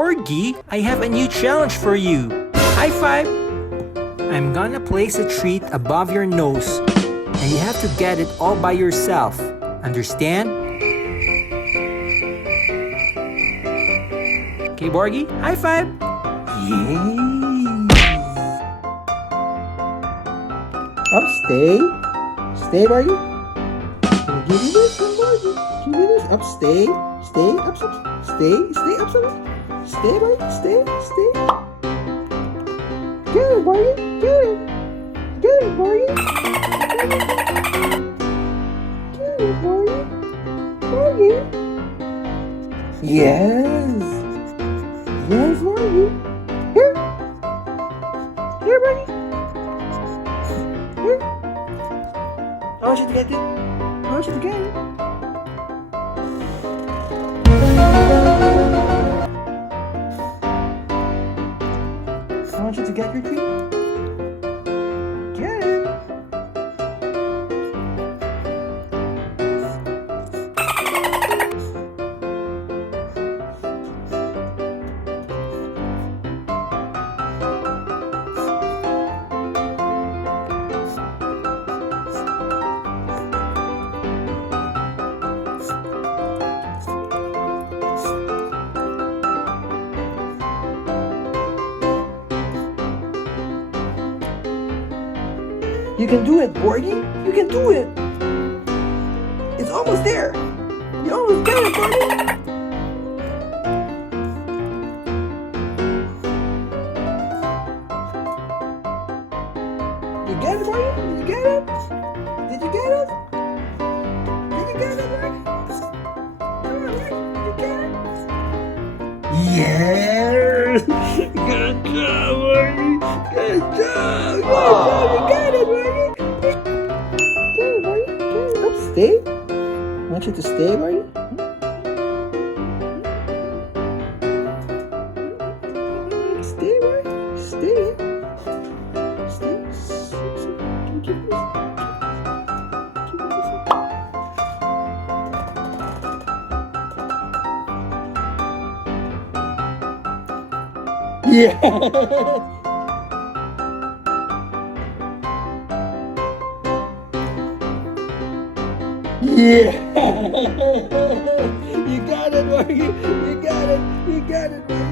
Borgy, I have a new challenge for you. High five! I'm gonna place a treat above your nose, and you have to get it all by yourself. Understand? Okay, Borgy, high five! Yay! Up, stay. Stay, Borgy. I'll give you this one, Borgy. Give you this. Up, stay. Stay. Up, stay. Stay, up, stay, Borgy. Stay. Stay. Get it, Borgy. Get it. Get it, Borgy. Get it, Borgy. Borgy. Yes. Yes, Borgy. Here. Here, Borgy. Here. I want you to get it. I want you to get it. I want you to get your treat. Get it. You can do it, Borgy. You can do it. It's almost there. You almost got it, Borgy. You get it, Borgy? Did you get it? Did you get it? Did you get it, Borgy? Come on, Borgy. Did you get it? Yes! Good job, Borgy. Good job. Good job. You got it, Borgy. Stay. I want you to stay, Borgy. Stay, Borgy. Stay. Stay. Can you keep this? Yeah. Yeah! You got it, Borgy! You got it! You got it, Borgy!